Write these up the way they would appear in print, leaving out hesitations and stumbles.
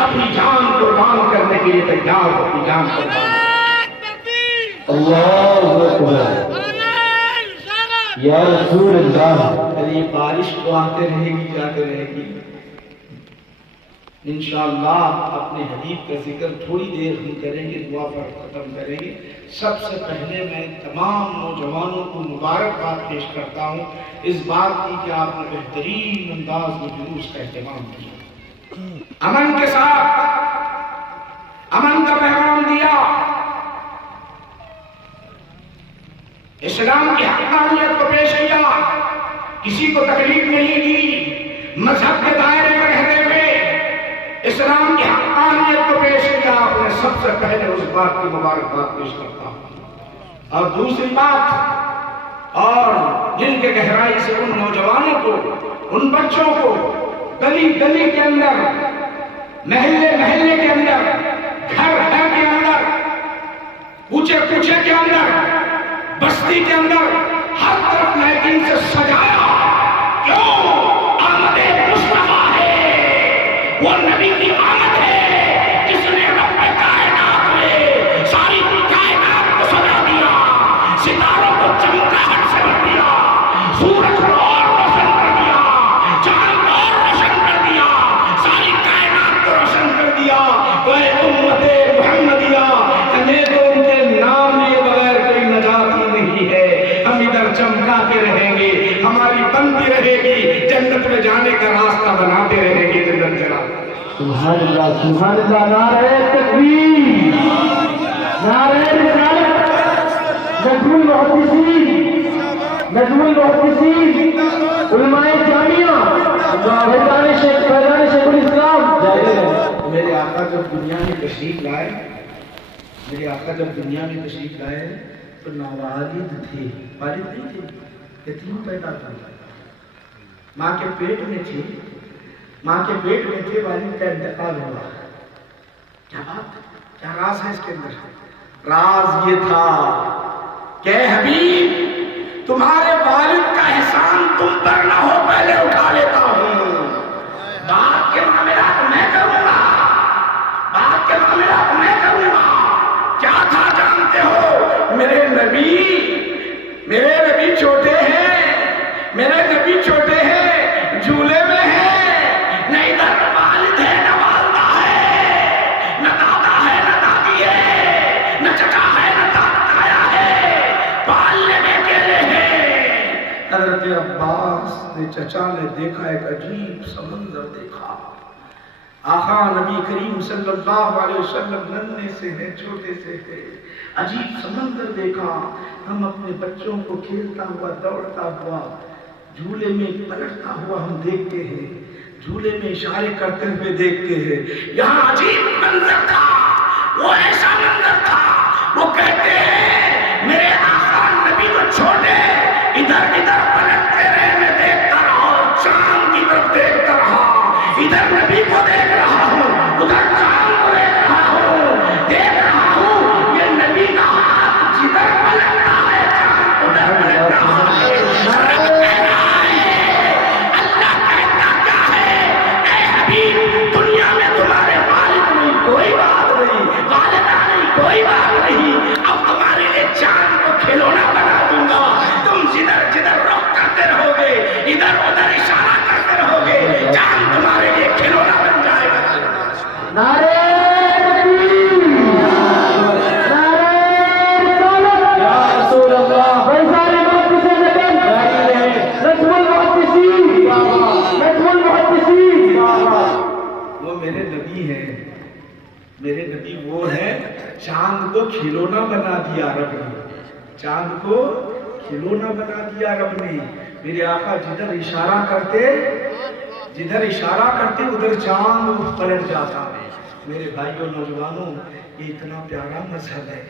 اپنی جان قربان کرنے کے لیے تیار ہو، اپنی جان قربان۔ اللہ اکبر یا رسول اللہ۔ یہ بارش تو آتے رہے گی، جاتے رہے گی، انشاءاللہ اپنے حبیب کا ذکر تھوڑی دیر ہم کریں گے، دعا پر ختم کریں گے۔ سب سے پہلے میں تمام نوجوانوں کو مبارکباد پیش کرتا ہوں اس بات کی کہ آپ نے بہترین انداز میں جلوس کا اہتمام کیا، امن کے ساتھ امن کا پیغام دیا، اسلام کی حقانیت کو پیش کیا، کسی کو تکلیف نہیں دی، مذہب کے دائرے میں رہتے ہوئے اسلام کی حقانیت کو پیش کیا۔ آپ نے سب سے پہلے اس بات کی مبارکباد پیش کرتا ہوں۔ اور دوسری بات، اور جن کے گہرائی سے ان نوجوانوں کو، ان بچوں کو گلی گلی کے اندر، محلے محلے کے اندر، گھر گھر کے اندر، کوچے کوچے کے اندر، بستی کے اندر، ہر طرف لائٹنگ سے سجایا۔ کیوں؟ آمد مصطفیٰ ہے، وہ نبی کی آمد ہے جس نے رب کائنات میں ساری کائنات کو سجا دیا، ستاروں کو چمکاہٹ سے بھر دیا، سورج کو اور روشن کر دیا، چاند کو اور روشن کر دیا، ساری کائنات کو روشن کر دیا۔ تو اے امت محمدیہ، تمہیں تو ان کے نام لیے بغیر کوئی نجات ہی نہیں ہے۔ ہم ادھر چمکاتے رہیں گے، ہماری بنتی رہے گی، جنت میں جانے کا راستہ بناتے رہیں گے جنت جناب۔ سبحان اللہ، سبحان اللہ، نعرہ تکبیر، نعرہ رسالت، نجم المحدثین، نجم المحدثین، علماء جامعہ، فیضان شیخ الاسلام۔ میرے آقا جب دنیا میں تشریف لائے، میرے آقا جب دنیا میں تشریف لائے تو ناوالد تھے، والد نہیں تھے، یتیم پیدا کرتا، ماں کے پیٹ میں تھے، ماں کے پیٹ میں تھے، والد کا انتقال ہوا۔ کیا بات، کیا راز ہے اس کے اندر؟ راز یہ تھا کہ حبیب تمہارے والد کا احسان تم پر نہ ہو، پہلے اٹھا لیتا ہوں، باپ کے معاملات میں کروں گا، باپ کے معاملات میں کروں گا۔ کیا تھا جانتے ہو؟ میرے نبی چھوٹے ہیں، میرے نبی چھوٹے ہیں، جھولے میں ہیں، نہ ادھر والد ہے نہ والدہ ہے، نہ دادا ہے نہ دادی ہے، نہ چچا ہے نہ تایا ہے، پالنے میں اکیلے ہیں۔ حضرت عباس نے، چچا نے دیکھا، ایک عجیب سا منظر دیکھا۔ آقا نبی کریم صلی اللہ علیہ وسلم ننھے سے ہیں، چھوٹے سے ہیں، عجیب سا منظر دیکھا۔ ہم اپنے بچوں کو کھیلتا ہوا، دوڑتا ہوا، جھولے میں پلٹتا ہوا ہم دیکھتے ہیں، جھولے میں اشارے کرتے ہوئے دیکھتے ہیں۔ یہاں عجیب منظر تھا، وہ ایسا منظر تھا، وہ کہتے ہیں میرے آقا نبی تو چھوٹے، ادھر ادھر پلٹتے رہے، میں دیکھتا رہا اور چاند کی طرف دیکھتا رہا، ادھر نبی کو دیکھ رہا ہوں، ادھر چاند کو دیکھ رہا ہوں، دیکھ رہا ہوں یہ نبی کا ہاتھ جدھر پلٹتا ہے چاند ادھر پلٹ رہا ہے۔ رب کہہ رہا ہے، اللہ کہتا کیا ہے؟ اے حبیب، دنیا میں تمہارے والد نہیں، کوئی بات نہیں، والدہ نہیں، کوئی بات نہیں، اب تمہارے لیے چاند کو کھلونا بنا دوں گا، تم جدھر جدھر رخ کرتے رہو گے، ادھر ادھر اشارہ کرتے رہو گے، چاند تمہارے لیے کھلونا بن جائے گا۔ نعرہ تکبیر، نعرہ رسالت، یا رسول اللہ، فیضان محدثین، نجم المحدثین، نجم المحدثین۔ وہ میرے نبی ہیں، میرے نبی وہ ہیں، چاند کو کھلونا بنا دیا رب نے، چاند کو کھلونا بنا دیا رب نے۔ میرے آقا جدھر اشارہ کرتے ادھر چاند پلٹ جاتا ہے۔ میرے بھائیوں نوجوانوں، یہ اتنا پیارا مذہب ہے،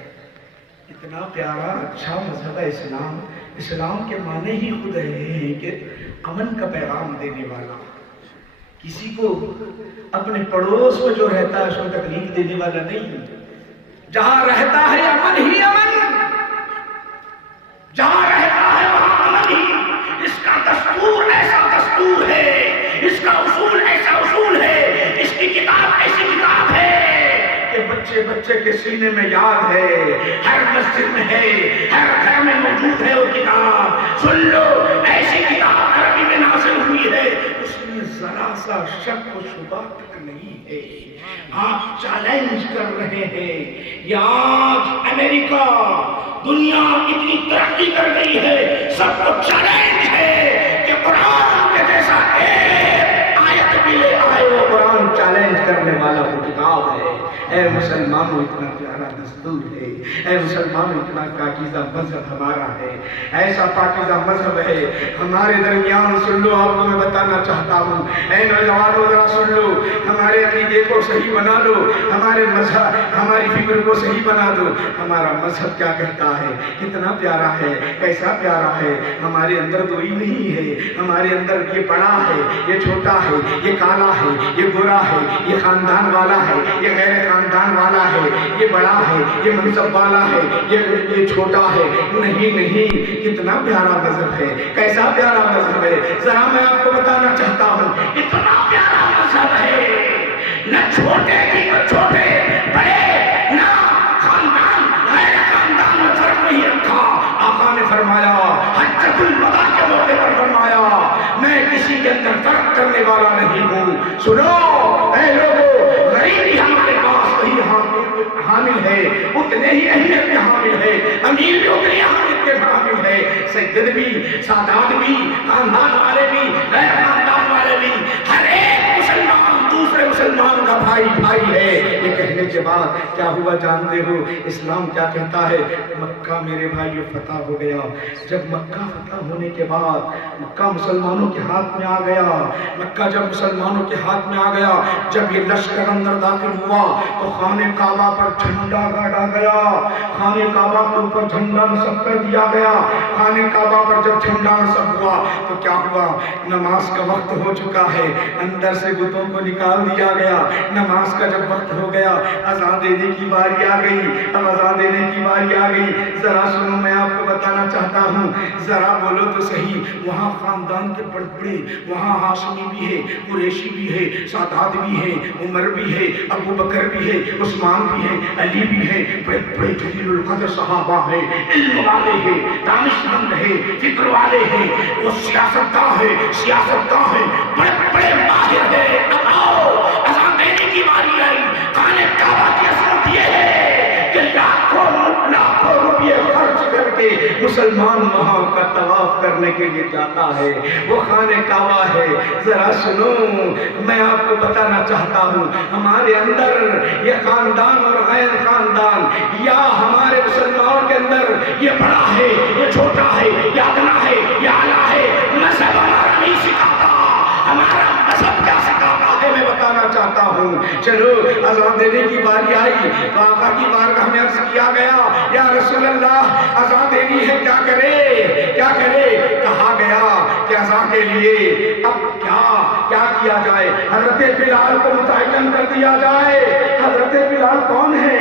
اتنا پیارا اچھا مذہب ہے اسلام۔ اسلام کے معنی ہی خود ہے کہ امن کا پیغام دینے والا، کسی کو اپنے پڑوس میں جو رہتا ہے اس کو تکلیف دینے والا نہیں، جہاں رہتا ہے امن ہی امن، جہاں رہتا ہے وہاں امن ہی۔ اس کا دستور ایسا دستور ہے، اس کا اصول ایسا اصول ہے، اس کی کتاب ایسی کتاب بچے بچے کے سینے میں یاد ہے، ہر مسجد میں ہے، ہر گھر میں موجود ہے وہ کتاب. سن لو، ایسی کتاب عربی میں نازل ہوئی ہے، اس میں ذرا سا شک و شبہ تک نہیں ہے. آپ چیلنج کر رہے ہیں. یہ آج امریکہ، دنیا اتنی ترقی کر گئی ہے، سب کو چیلنج ہے کہ قرآن کے جیسا ایک آیت بھی لے آئے. وہ قرآن چیلنج کرنے والا وہ کتاب ہے. اے مسلمانوں، اتنا پیارا دستور ہے. اے مسلمانوں، اتنا پاکیزہ مذہب ہمارا ہے، ایسا پاکیزہ مذہب ہے ہمارے درمیان. سن لو، آپ کو میں بتانا چاہتا ہوں. اے نوجوانوں، ذرا سن لو، ہمارے عقیدے کو صحیح بنا لو، ہمارے مذہب، ہماری فکر کو صحیح بنا دو. ہمارا مذہب کیا کہتا ہے؟ کتنا پیارا ہے، کیسا پیارا ہے. ہمارے اندر تو ہی نہیں ہے. ہمارے اندر یہ بڑا ہے، یہ چھوٹا ہے، یہ کالا ہے، یہ گورا ہے، یہ خاندان والا ہے، یہ غیر خاندان والا ہے، یہ بڑا ہے، یہ منصب والا ہے، یہ چھوٹا ہے. نہیں نہیں، کتنا پیارا مذہب ہے، کیسا پیارا مذہب ہے. ذرا میں آپ کو بتانا چاہتا ہوں، اتنا پیارا مذہب ہے. نہ چھوٹے کی نہ چھوٹے بڑے، نہ خاندان غیر خاندان میں فرق نہیں رکھا. آقا نے فرمایا، حجۃ الوداع کے موقع پر فرمایا، میں کسی کے اندر فرق کرنے والا نہیں ہوں. سنو اے لوگوں، غریب بھی ہمارے پاس وہی حامل ہے، اتنے ہی اہمیت کے حامل ہے. امیر بھی اتنے اہمیت کے حامل ہے. سید بھی، سادات بھی، خاندان والے بھی، غیر خاندان والے بھی، ہر ایک مسلمان دوسرے مسلمان کا بھائی بھائی ہے. یہ کہنے کے بعد کیا ہوا جانتے ہو؟ اسلام کیا کہتا ہے؟ مکہ میرے بھائیو فتح ہو گیا. جب مکہ فتح ہونے کے بعد مکہ مسلمانوں کے ہاتھ میں آ گیا، مکہ جب مسلمانوں کے ہاتھ میں آ گیا، جب یہ لشکر اندر داخل ہوا تو خانہ کعبہ پر جھنڈا گاڑا گیا، خانہ کعبہ کے اوپر جھنڈا نصب کر دیا گیا. خانہ کعبہ پر جب جھنڈا نصب ہوا تو کیا ہوا؟ نماز کا وقت ہو چکا ہے، اندر سے بتوں کو نکال دیا گیا. نماز کا جب وقت ہو گیا، اذان دینے کی باری آ گئی. اب اذان دینے کی باری آ گئی. ذرا سنو، میں آپ کو بتانا چاہتا ہوں، ذرا بولو تو صحیح. وہاں خاندان کے بڑے بڑے، وہاں ہاشمی بھی ہے، قریشی بھی ہے، سادات بھی ہے، عمر بھی ہے، ابو بکر بھی ہے، عثمان بھی ہے، علی بھی ہے. بڑے بڑے جلیل القدر صحابہ ہیں، علم والے ہیں، دانشمند ہیں، فکر والے ہیں. وہ سیاستداں ہیں، سیاستداں ہیں، بڑے بڑے ماہر ہیں. اب آؤ، اذان دینے کی باری آئی. خانہ کعبہ کی عظمت یہ ہے کہ لاکھوں لاکھوں روپے خرچ کر کے مسلمان وہاں کا طواف کرنے کے لیے جاتا ہے. وہ خانہ کعبہ ہے. ذرا سنو، میں آپ کو بتانا چاہتا ہوں، ہمارے اندر یہ خاندان اور غیر خاندان، یا ہمارے مسلمانوں کے اندر یہ بڑا ہے، یہ چھوٹا ہے، یہ ادنا ہے، یہ اعلیٰ ہے، مذہب ہمارا نہیں سکھاتا. ہمارا مذہب کیا سکھاتا ہے میں بتانا چاہتا ہوں. چلو، اذان دینے کی باری آئی تو آقا کی بارگاہ میں عرض کیا گیا، یا رسول اللہ، اذان دینی ہے، کیا کرے کیا کرے؟ کہا گیا کہ اذان کے لیے اب کیا کیا جائے؟ حضرت بلال کو متعین کر دیا جائے. حضرت بلال کون ہے؟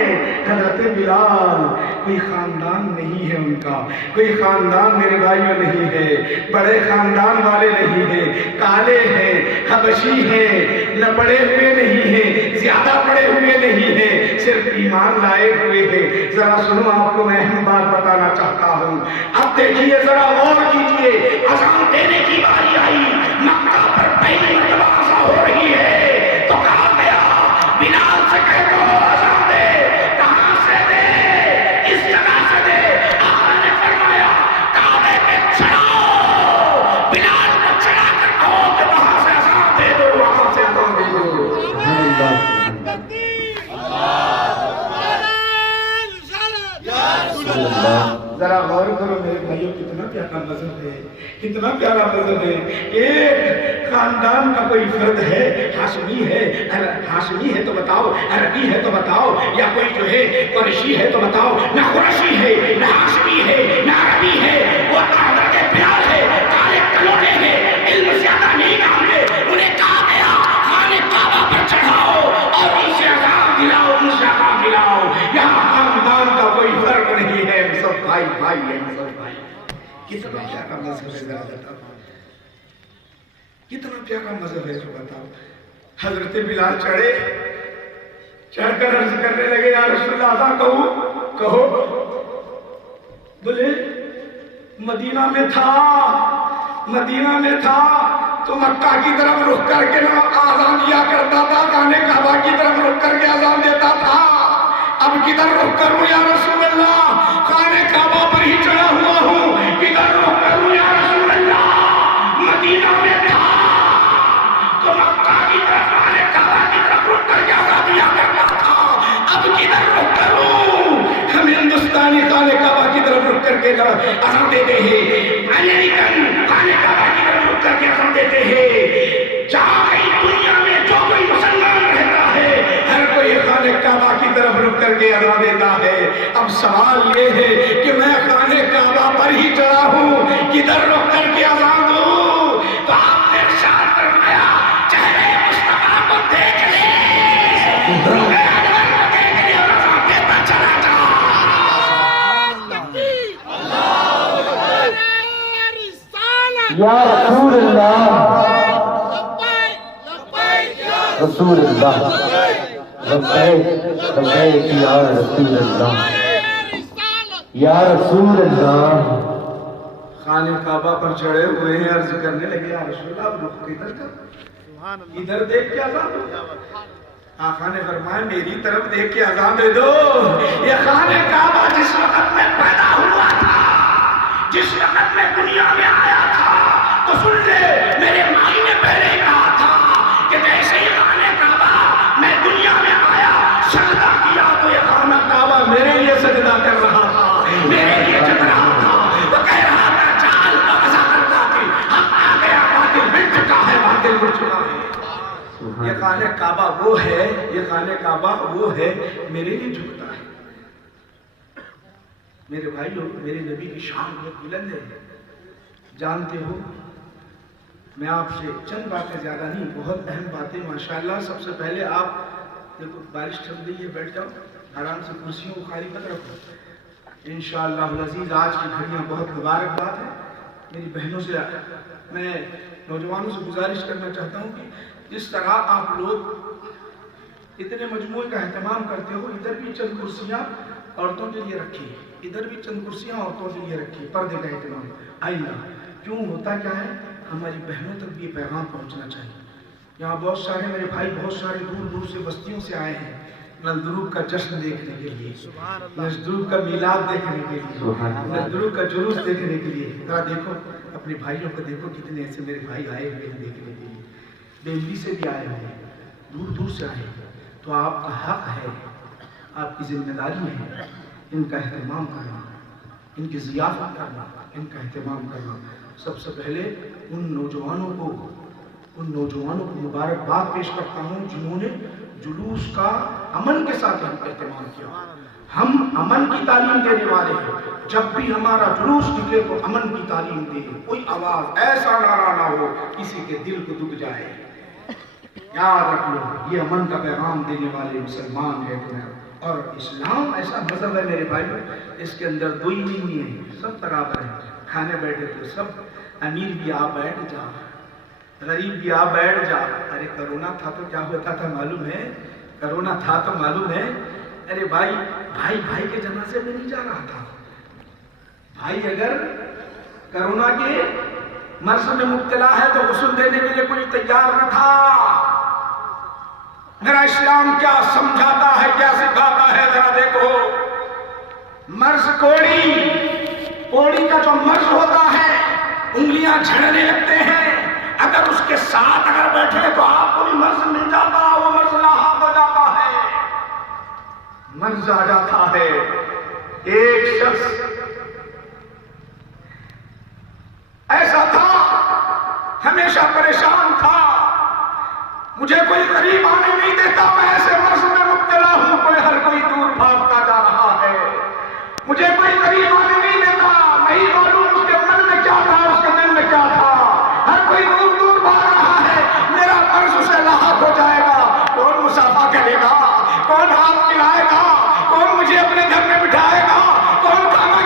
حضرت بلال کوئی خاندان نہیں ہے، ان کا کوئی خاندان میرے بھائیوں نہیں ہے، بڑے خاندان والے نہیں ہیں، کالے ہیں، حبشی ہیں، نہ پڑے ہوئے نہیں ہیں، زیادہ پڑے ہوئے نہیں ہیں، صرف ایمان لائے ہوئے ہیں. ذرا سنو، آپ کو میں اہم بات بتانا چاہتا ہوں. اب دیکھیے، ذرا غور کیجیے. اذان دینے کی باری آئی، مکہ پر پہلی مرتبہ اذان ہو رہی ہے تو کہا گیا، بلال سے کہہ دو اذان دے. کہاں سے دے؟ اس جگہ سے دے. آقا نے فرمایا، کعبے پہ چڑھاؤ، بلال کو چڑھا کر کہو کہ وہاں سے اذان دے دو، وہاں سے اذان دے دو. ذرا غور کرو میرے بھائیوں، کتنا پیارا مذہب ہے، کتنا پیارا مذہب ہے. ایک خاندان کا کوئی فرد ہے، ہاشمی ہے، ہاشمی ہے تو بتاؤ، عربی ہے تو بتاؤ، یا کوئی جو ہے قریشی ہے تو بتاؤ. نہ قریشی ہے، نہ ہاشمی ہے، نہ عربی ہے. وہ حضرت بلال ہے، کالے کلوٹے ہیں، علم زیادہ نہیں جانتے. انہیں کہا گیا، خانہ کعبہ پر چڑھاؤ اور ان سے اذان دلاؤ، ان سے اذان دلاؤ. یہاں خاندان کا کوئی فرق نہیں ہے، سب بھائی بھائی ہیں، سب بھائی. کتنا پیارا مذہب ہے، ذرا بتاؤ، کتنا پیارا مذہب ہے. بتاؤ، حضرت بلال چڑھ کر عرض کرنے لگے یا رسول اللہ اذان کہو بولے مدینہ میں تھا تو مکہ کی طرف رخ کر کے آزان دیا کرتا تھا، خانے کعبہ کی طرف رخ کر کے آزان دیتا تھا، اب کدھر رخ کروں یا رسول اللہ؟ خانے کعبہ پر ہی چڑھا ہوا ہوں، کدھر رخ کروں یا رسول اللہ؟ مدینہ میں تھا تو مکہ کی طرف خانے کعبہ کی طرف رخ کر کے آزان دیا کرتا تھا، اب کدھر رخ کروں؟ ہم ہندوستانی خانے کعبہ کی طرف رخ کر کے آزان دیتے ہیں، امریکن خانے کعبہ کی طرف رخ کر کے آزان دیتے ہیں، جہاں کہیں دنیا میں جو کوئی مسلمان رہتا ہے ہر کوئی خانے کعبہ کی طرف رخ کر کے آزان دیتا ہے۔ اب سوال یہ ہے کہ میں خانے کعبہ پر ہی چڑھا ہوں، کدھر رخ کر کے آزان دوں؟ تو آپ نے ارشاد فرمایا چہرے مصطفیٰ کو دیکھ لے، یا رسول اللہ رسول اللہ لبیک لبیک یا رسول اللہ یا رسول اللہ۔ خانے کعبہ پر چڑھے ہوئے ہیں، عرض کرنے لگے یا رسول اللہ اب رخ کدھر کر، ادھر دیکھ کے آزان دو۔ آقا نے فرمایا میری طرف دیکھ کے آزان دے دو۔ یہ خانے کعبہ جس وقت میں پیدا ہوا تھا، جس وقت میں دنیا میں آیا تھا، تو سن لے میرے مائی نے پہلے کہا تھا کہ جیسے ہی خانے کعبہ میں دنیا میں آیا سجدہ کیا تو یہ خانہ کعبہ میرے لیے سجدہ کر رہا تھا، میرے لیے جھک رہا تھا، وہ کہہ رہا تھا چال بازار باطل ہم آ گیا، باطل مٹ چکا ہے، باطل مٹ چکا ہے۔ یہ خانہ کعبہ وہ ہے، یہ خانہ کعبہ وہ ہے میرے لیے جھکتا ہے۔ میرے بھائیو میرے نبی کی شان بہت بلند ہے، جانتے ہو میں آپ سے چند باتیں زیادہ نہیں، بہت اہم باتیں ماشاءاللہ۔ سب سے پہلے آپ دیکھو بارش ٹھنڈ گئی ہے، بیٹھ جاؤ آرام سے، کرسیوں کو خالی مت رکھو انشاءاللہ العزیز۔ آج کی گھڑیاں بہت مبارک بات ہے۔ میری بہنوں سے میں نوجوانوں سے گزارش کرنا چاہتا ہوں کہ جس طرح آپ لوگ اتنے مجموعے کا اہتمام کرتے ہو، ادھر بھی چند کرسیاں عورتوں کے لیے رکھی، ادھر بھی چند کرسیاں عورتوں کے لیے رکھی، پردے کا اہتمام۔ آئیے کیوں ہوتا کیا ہے، ہماری بہنوں تک بھی یہ پیغام پہنچنا چاہیے۔ یہاں بہت سارے میرے بھائی بہت سارے دور دور سے بستیوں سے آئے ہیں نلدروب کا جشن دیکھنے کے لیے، نلدروب کا میلاد دیکھنے کے لیے، نلدروب کا جلوس دیکھنے کے لیے۔ ذرا دیکھو اپنے بھائیوں کو دیکھو، کتنے ایسے میرے بھائی آئے ہوئے ہیں دیکھنے کے لیے، دہلی سے بھی آئے ہوئے ہیں، دور دور سے آئے ہیں۔ تو آپ کا حق ہے، آپ کی ذمہ داری ہے ان کا اہتمام کرنا، ان کی ضیافت کرنا، ان کا اہتمام کرنا۔ سب سے پہلے ان نوجوانوں کو مبارکباد پیش کرتا ہوں جنہوں نے جلوس کا امن کے ساتھ اہتمام کیا۔ ہم امن کی تعلیم دینے والے ہیں، جب بھی ہمارا جلوس نکلے تو امن کی تعلیم دیں، کوئی آواز ایسا نعرہ نہ ہو کسی کے دل کو دکھ جائے۔ یاد رکھ لو یہ امن کا پیغام دینے والے مسلمان ہیں تمہیں۔ اور اسلام ایسا مذہب ہے میرے بھائی، اس کے اندر کوئی نہیں ہے، سب برابر ہیں۔ کھانے بیٹھے تو سب، امیر بھی آ بیٹھ جا، غریب بھی آ بیٹھ جا۔ ارے کرونا تھا تو کیا ہوتا تھا معلوم ہے؟ کرونا تھا تو معلوم ہے؟ ارے بھائی کے جنازے میں نہیں جا رہا تھا۔ بھائی اگر کرونا کے مرض میں مبتلا ہے تو غسل دینے کے لیے کوئی تیار نہ تھا۔ میرا اسلام کیا سمجھاتا ہے، کیا سکھاتا ہے، ذرا دیکھو۔ مرض کوڑی کا جو مرض ہوتا ہے انگلیاں جھڑنے لگتے ہیں، اگر اس کے ساتھ اگر بیٹھے تو آپ کو بھی مرض مل جاتا، وہ مرض لاحق ہو جاتا ہے، مرض آ جاتا ہے۔ ایک شخص ایسا تھا ہمیشہ پریشان تھا، مجھے کوئی قریب آنے نہیں دیتا، میں ایسے مرض میں مبتلا ہوں، ہر کوئی دور بھاگتا جا رہا ہے، مجھے کوئی قریب آنے نہیں دیتا، نہیں معلوم اس کے من میں کیا تھا، اس کے دل میں کیا تھا، ہر کوئی دور دور بھاگ رہا ہے، میرا مرض اسے لاحق ہو جائے گا، کون مسافہ کرے گا، کون ہاتھ ملائے گا، کون مجھے اپنے گھر میں بٹھائے گا، کون کھانا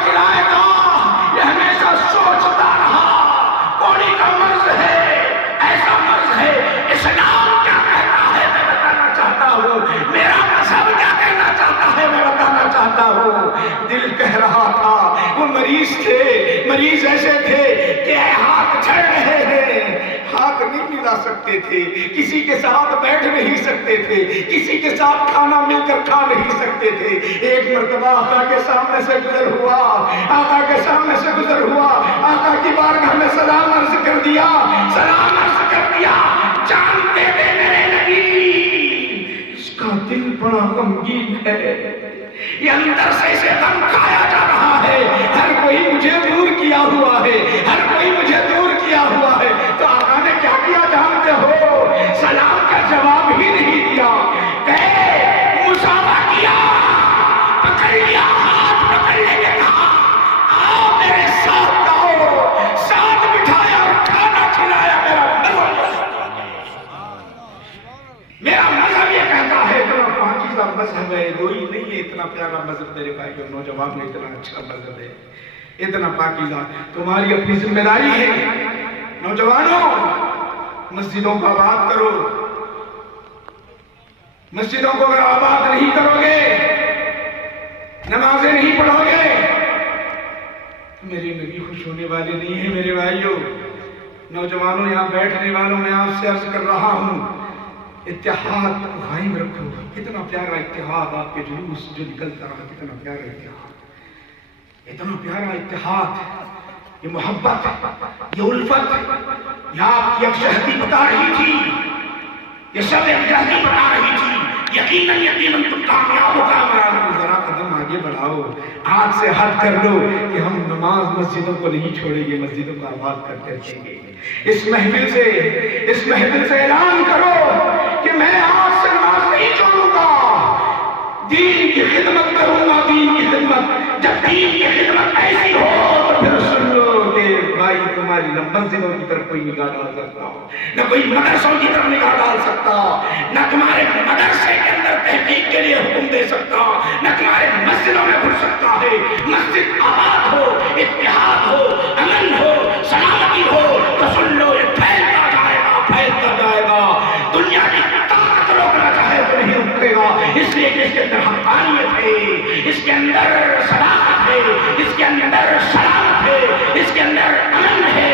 مریض تھے، مریض ایسے تھے کہ ہاتھ جھڑ رہے ہیں، ہاتھ نہیں ملا سکتے تھے، کسی کے ساتھ بیٹھ نہیں سکتے تھے، کسی کے ساتھ کھانا مل کر کھا نہیں سکتے تھے۔ ایک مرتبہ آقا کے سامنے سے گزر ہوا، آقا کے سامنے سے گزر ہوا، آقا کی بارگاہ میں سلام عرض کر دیا، سلام عرض کر دیا، جانتے تھے میرے نبی اس کا دل بڑا غمگین ہے، یہ اندر سے اسے غم کھایا جا رہا ہے، ہر کوئی مجھے دور کیا ہوا ہے، ہر کوئی مجھے دور کیا ہوا ہے۔ تو آقا نے کیا کیا جانتے ہو؟ سلام کا جواب ہی نہیں دیا، کہے مصافحہ کیا، پکڑ لیا، ہاتھ پکڑنے کے کہا آؤ میرے ساتھ آؤ، ساتھ بٹھایا اور کھانا کھلایا۔ میرا مذہب یہ کہتا ہے اتنا پاکیزہ مذہب ہے، کوئی نہیں ہے اتنا پیارا مذہب میرے بھائی اور نوجوان میں، اتنا اچھا مذہب ہے، اتنا پاکیزہ۔ تمہاری اپنی ذمہ داری ہے نوجوانوں، مسجدوں کو آباد کرو، مسجدوں کو اگر آباد نہیں کرو گے، نمازیں نہیں پڑھو گے، میرے نبی خوش ہونے والے نہیں ہیں۔ میرے بھائیوں نوجوانوں، یہاں بیٹھنے والوں، میں آپ سے عرض کر رہا ہوں اتحاد کو قائم رکھو۔ کتنا پیارا اتحاد، آپ کے جلوس جو نکلتا رہا، کتنا پیارا اتحاد، اتنا پیارا اتحاد، یہ محبت، یہ الفت، یہ آپ کی یکجہتی بتا رہی تھی، یہ سب یکجہتی بتا رہی تھی۔ یقیناً تم کامیاب ہو، کامران ذرا قدم آگے بڑھاؤ، آج سے حد کر لو کہ ہم نماز مسجدوں کو نہیں چھوڑیں گے، مسجدوں کو آباد کرتے رہیں گے۔ اس محفل سے اعلان کرو کہ میں آج سے نماز نہیں چھوڑوں گا، دین کی خدمت کروں گا، دین کی خدمت۔ جب دین کی خدمت ایسی ہو تو پھر سن لو کہ بھائی تمہاری نہ مسجدوں کی طرف کوئی نگاہ ڈال سکتا، نہ کوئی مدرسوں کی طرف نگاہ ڈال سکتا، نہ تمہارے مدرسے کے اندر تحقیق کے لیے حکم دے سکتا، نہ تمہارے مسجدوں میں گھس سکتا ہے۔ مسجد آباد ہو، اتحاد ہو، امن ہو، سلامتی ہو تو سن لو یہ پھیلتا جائے گا، پھیلتا جائے گا۔ دنیا کی طاقت روکنا چاہے تو نہیں رکے گا، اس لیے کہ اس کے اندر حقانیت ہے، اس کے اندر صداقت ہے، اس کے اندر سلامت ہے، اس کے اندر امن ہے،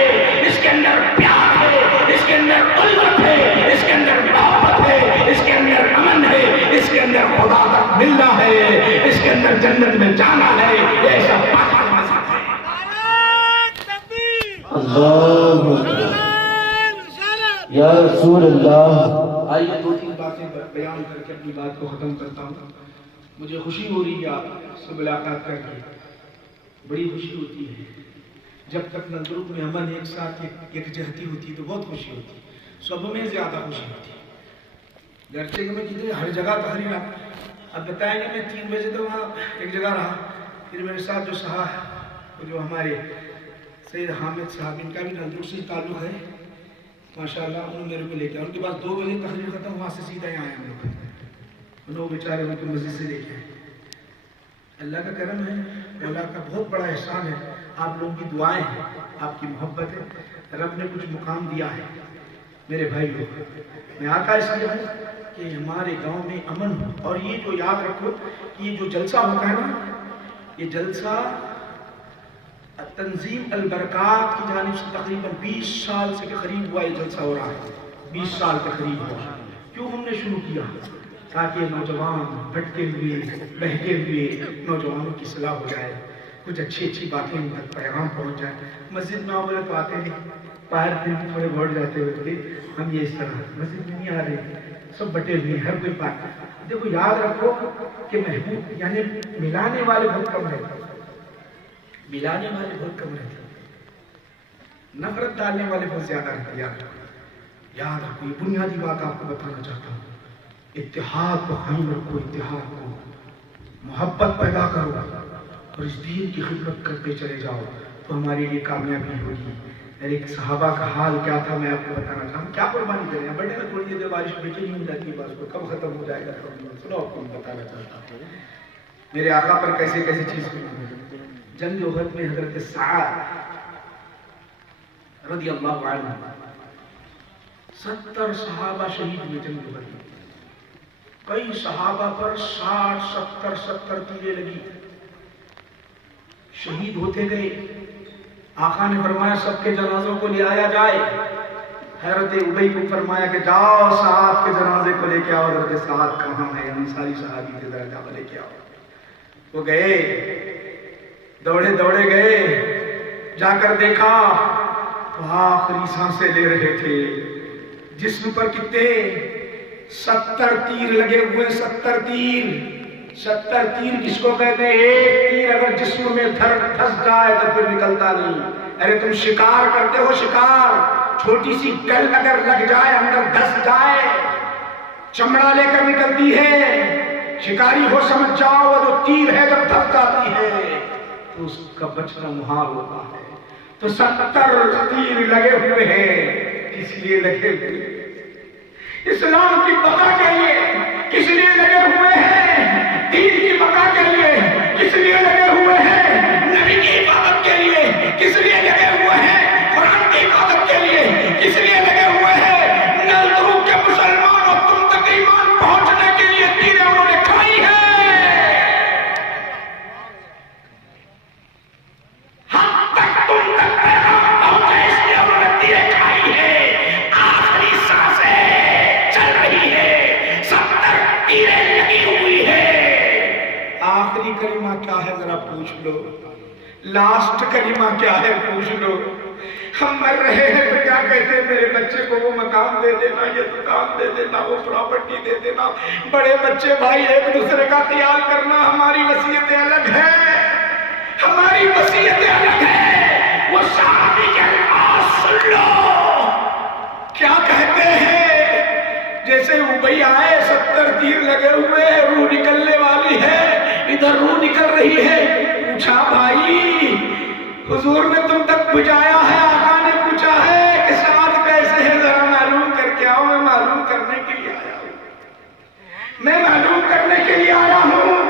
اس کے اندر پیار ہے، اس کے اندر الفت ہے، اس کے اندر محبت ہے، اس کے اندر امن ہے، اس کے اندر خدا تک ملنا ہے، اس کے اندر جنت میں جانا ہے۔ یہ ایسا پاکیزہ مذہب ہے۔ اللہ اکبر، یا رسول اللہ۔ آئیے دو تین باتیں بیان کر کے اپنی بات کو ختم کرتا ہوں۔ مجھے خوشی ہو رہی ہے آپ سے ملاقات کر کے، بڑی خوشی ہوتی ہے۔ جب تک نندرک میں امن ایک ساتھ یکجہتی ہوتی ہے تو بہت خوشی ہوتی ہے، سب میں زیادہ خوشی ہوتی ہے۔ گرچہ کہ میں کتنے ہر جگہ تحریر اب بتائیں گے، میں 3 بجے تو وہاں ایک جگہ رہا، پھر میرے ساتھ جو صاحب جو ہمارے سید حامد صاحب، ان کا بھی نندرک سے تعلق ہے ماشاءاللہ، انہوں نے میرے کو لے کے ان کے پاس 2 بجے تقریر ختم، وہاں سے سیدھا یہاں آئے ہم لوگ بیچارے ان کو مسجد سے لے کے آئے۔ اللہ کا کرم ہے، اللہ کا بہت بڑا احسان ہے، آپ لوگوں کی دعائیں ہیں، آپ کی محبت ہے، رب نے کچھ مقام دیا ہے۔ میرے بھائی لوگ، میں آتا اس لیے ہوں کہ ہمارے گاؤں میں امن ہو، اور یہ جو یاد رکھو کہ یہ جو جلسہ ہوتا ہے نا، یہ جلسہ تنظیم البرکات کی جانب سے تقریباً 20 سال سے قریب ہوا یہ جلسہ ہو رہا ہے، 20 سال کے قریب ہوا۔ کیوں ہم نے شروع کیا؟ تاکہ نوجوان بھٹکے ہوئے بہکے ہوئے نوجوانوں کی صلاح ہو جائے، کچھ اچھی باتیں ان تک پیغام پہنچ جائے۔ مسجد میں بولے تو آتے نہیں، باہر پھر بھی تھوڑے بڑھ جاتے ہوئے، ہم یہ اس طرح مسجد میں نہیں آ رہے، سب بٹے ہوئے، ہر کوئی بات۔ دیکھو یاد رکھو کہ محبوب یعنی ملانے والے بہت کم رہتے، ملانے والے بہت کم رہتے، نفرت ڈالنے والے بہت زیادہ رہتے۔ یاد رکھو، یہ بنیادی بات آپ کو بتانا چاہتا ہوں۔ اتحاد کو قائم رکھو، اتحاد کو، محبت پیدا کرو اور اس دین کی خدمت کرتے چلے جاؤ تو ہمارے لیے کامیابی ہوگی۔ ایک صحابہ کا حال کیا تھا میں آپ کو بتانا چاہتا ہوں۔ کیا قربانی کریں، بیٹھے میں تھوڑی دیر بارش بیٹھے نہیں ہو جاتی، بس کو کب ختم ہو جائے گا سنو، آپ کو بتانا چاہتا ہوں میرے آقا پر کیسے کیسے چیز ہوئی۔ جنگ احد میں حضرت سعد رضی اللہ عنہ 70 صحابہ شہید ہوئے جنگ احد میں، کئی صحابہ پر 60 70 تیریں لگی، شہید ہوتے گئے. آقا نے فرمایا سب کے جنازوں کو لے آیا جائے. حضرت ابی کو فرمایا کہ جاؤ سعد کے جنازے کو لے کے آؤ. حضرت سعد کہاں ہے؟ انصاری صحابی کے ذرا جا لے کے آؤ. وہ گئے, دوڑے دوڑے گئے, جا کر دیکھا وہ آخری سانسیں لے رہے تھے. جسم پر کتنے 70 تیر لگے ہوئے. 70 تیر. 70 تیر کس کو کہتے ہیں؟ ایک تیر اگر جسم میں پھنس جائے تو پھر نکلتا نہیں. ارے تم شکار کرتے ہو, شکار, چھوٹی سی گل اگر لگ جائے, اندر دھس جائے, چمڑا لے کر نکلتی ہے. شکاری ہو سمجھ جاؤ, وہ جو تیر ہے جب دھس جاتی ہے تو اس کا بچنا محال ہوتا ہے. تو 70 تیر لگے ہوئے ہیں. اس لیے لگے ہوئے اسلام کی بقا کے لیے, کس لیے لگے ہوئے ہیں؟ دین کی بقا کے لیے. کس لیے لگے ہوئے ہیں؟ نبی کی حفاظت کے لیے. کس لیے لگے ہوئے ہیں؟ قرآن کی حفاظت کے لیے. کس لیے لگے ہوئے ہیں؟ نل دروگ کے مسلمان اور تم تک ایمان پہنچنے کے لیے تیریں انہوں نے کھائی ہے. ہم تک تم تک پیغام پہنچے اس لیے انہوں نے تیریں کھائی ہے. آخری سانسیں چل رہی ہے, 70 تیریں لگی ہوئی ہے. آخری کلمہ کیا ہے ذرا پوچھ لو. لاسٹ کلمہ کیا ہے پوچھ لو. ہم مر رہے ہیں تو کیا کہتے ہیں؟ میرے بچے کو وہ مکان دے دینا, یہ دکان دے دینا, وہ پراپرٹی دے دینا. بڑے بچے بھائی ایک دوسرے کا خیال کرنا. ہماری وصیتیں الگ ہیں, ہماری وصیتیں الگ ہیں. وہ صحابی کے الفاظ سن لو کیا کہتے ہیں. جیسے ابی آئے, 70 تیر لگے ہوئے, روح نکلنے والی ہے, ادھر روح نکل رہی ہے. پوچھا بھائی حضور نے تم تک پہنچایا ہے؟ آقا نے پوچھا ہے کہ سعد کیسے ہے, ذرا معلوم کر کے آؤ. میں معلوم کرنے کے لیے آیا ہوں, میں معلوم کرنے کے لیے آیا ہوں,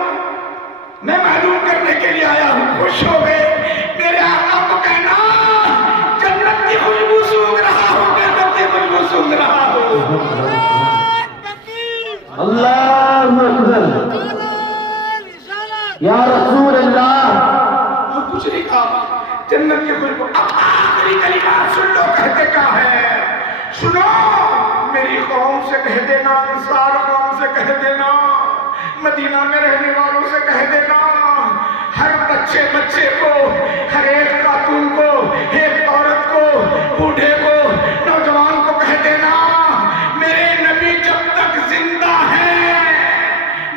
میں معلوم کرنے کے لیے آیا ہوں. خوش ہو گئے. میرے آقا کو کہنا جنت کی خوشبو سونگ رہا ہوں, جنت کی خوشبو سونگ رہا ہوں. اللہ اکبر, یا رسول اللہ. اور کچھ نہیں کہا, جنت کی خوشبو. اب آخری کلمات سن لو, کہتے کیا ہے سنو. میری قوم سے کہہ دینا, انصار قوم سے کہہ دینا, مدینہ میں رہنے والوں سے کہہ دینا, ہر بچے کو, ہر ایک خاتون کو, ایک عورت کو, بوڑھے کو, نوجوان کو کہہ دینا میرے نبی جب تک زندہ ہے,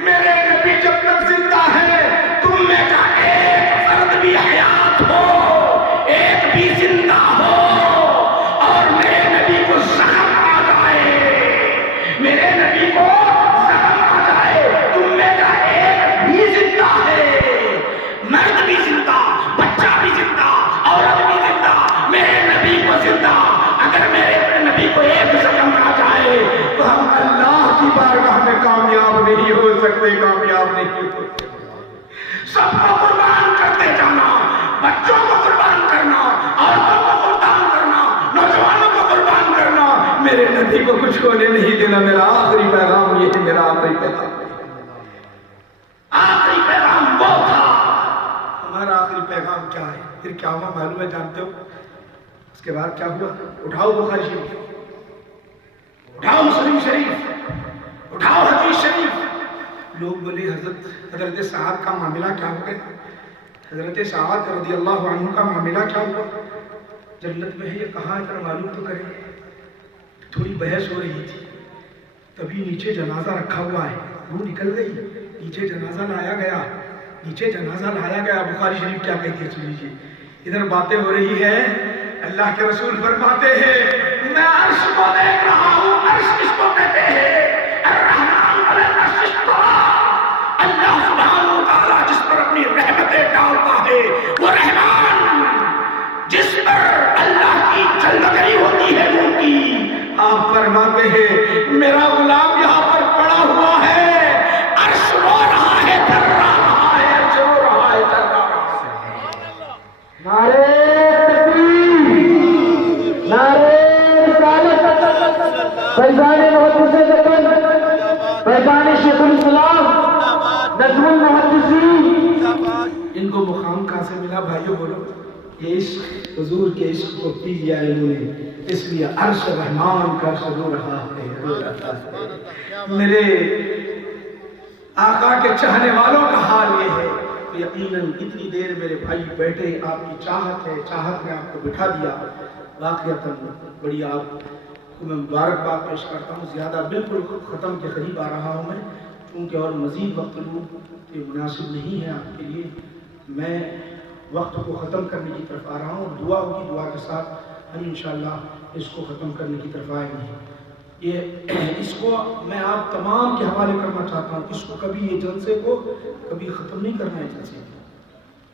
میرے نبی جب تک زندہ ہے, تم میں کا ایک فرد بھی حیات ہو, ایک بھی زندہ ہو, اور میرے نبی کو زخم آ جائے, میرے نبی کو زخم آ جائے, تم میں کا ایک بھی زندہ ہے, مرد بھی زندہ, بچہ بھی زندہ, عورت بھی زندہ, میرے نبی کو زندہ. اگر میرے نبی کو ایک زخم آ جائے تو ہم اللہ کی بارگاہ میں کامیاب نہیں ہو سکتے, کامیاب نہیں ہو سکتے. سب کو قربان کرتے جانا, بچوں کو قربان کرنا, عورتوں کو قربان کرنا, نوجوانوں کو قربان کرنا, میرے نبی کو کچھ ہونے نہیں دینا. میرا آخری پیغام یہ ہے, میرا آخری پیغام, آخری پیغام وہ تھا. ہمارا آخری پیغام کیا ہے؟ پھر کیا ہوا معلوم ہے, جانتے ہو اس کے بعد کیا ہوا؟ اٹھاؤ بخاری شریف, اٹھاؤ مسلم شریف, اٹھاؤ حدیث شریف. لوگ بولے حضرت سعد کا معاملہ کیا ہو گیا؟ حضرت سعد رضی اللہ عنہ کا معاملہ کیا ہوا؟ جنت میں ہے یہ کہاں ہے, ذرا معلوم تو کریں. تھوڑی بحث ہو رہی تھی, تبھی نیچے جنازہ رکھا ہوا ہے, روح نکل گئی, نیچے جنازہ لایا گیا, نیچے جنازہ لایا گیا. بخاری شریف کیا کہتی ہے سن لیجیے. ادھر باتیں ہو رہی ہیں, اللہ کے رسول فرماتے ہیں میں عرش کو دیکھ رہا ہوں. عرش کس کو کہتے ہیں؟ الرحمن علی العرش استویٰ. اللہ سبحانہ و تعالیٰ جس پر اپنی رحمتیں ڈالتا ہے وہ رحمان, جس پر اللہ کی جلوگری ہوتی ہے ان کی. آپ فرماتے ہیں میرا غلام یہاں پر پڑا ہوا ہے, عرش رو رہا ہے, تھر رہا ہے, عرش رو رہا ہے, تھر رہا ہے. نعرے نعرے فیضان محدث زبان, فیضان شیخ الاسلام, نظم المحدثین. ان کو مقام کہاں سے ملا بھائیوں بولو؟ یہ عشق حضور کے عشق کو پی لیا انہوں نے، اس لیے عرش رحمان کا عرش رو رہا ہے۔ میرے آقا کے چاہنے والوں کا حال یہ ہے، تو یقیناً اتنی دیر میرے بھائی بیٹھے، آپ کی چاہت ہے، چاہت نے آپ کو بٹھا دیا، واقعتاً بڑی آپ کو میں مبارکباد پیش کرتا ہوں۔ زیادہ بالکل ختم کے قریب آ رہا ہوں میں، کیونکہ اور مزید وقت لوں یہ مناسب نہیں ہے آپ کے لیے۔ میں وقت کو ختم کرنے کی طرف آ رہا ہوں، دعا ہوگی، دعا کے ساتھ ہم انشاءاللہ اس کو ختم کرنے کی طرف آئیں گے۔ اس کو میں آپ تمام کے حوالے کرنا چاہتا ہوں، اس کو کبھی یہ جلسے کو کبھی ختم نہیں کرنا ہے، جلسے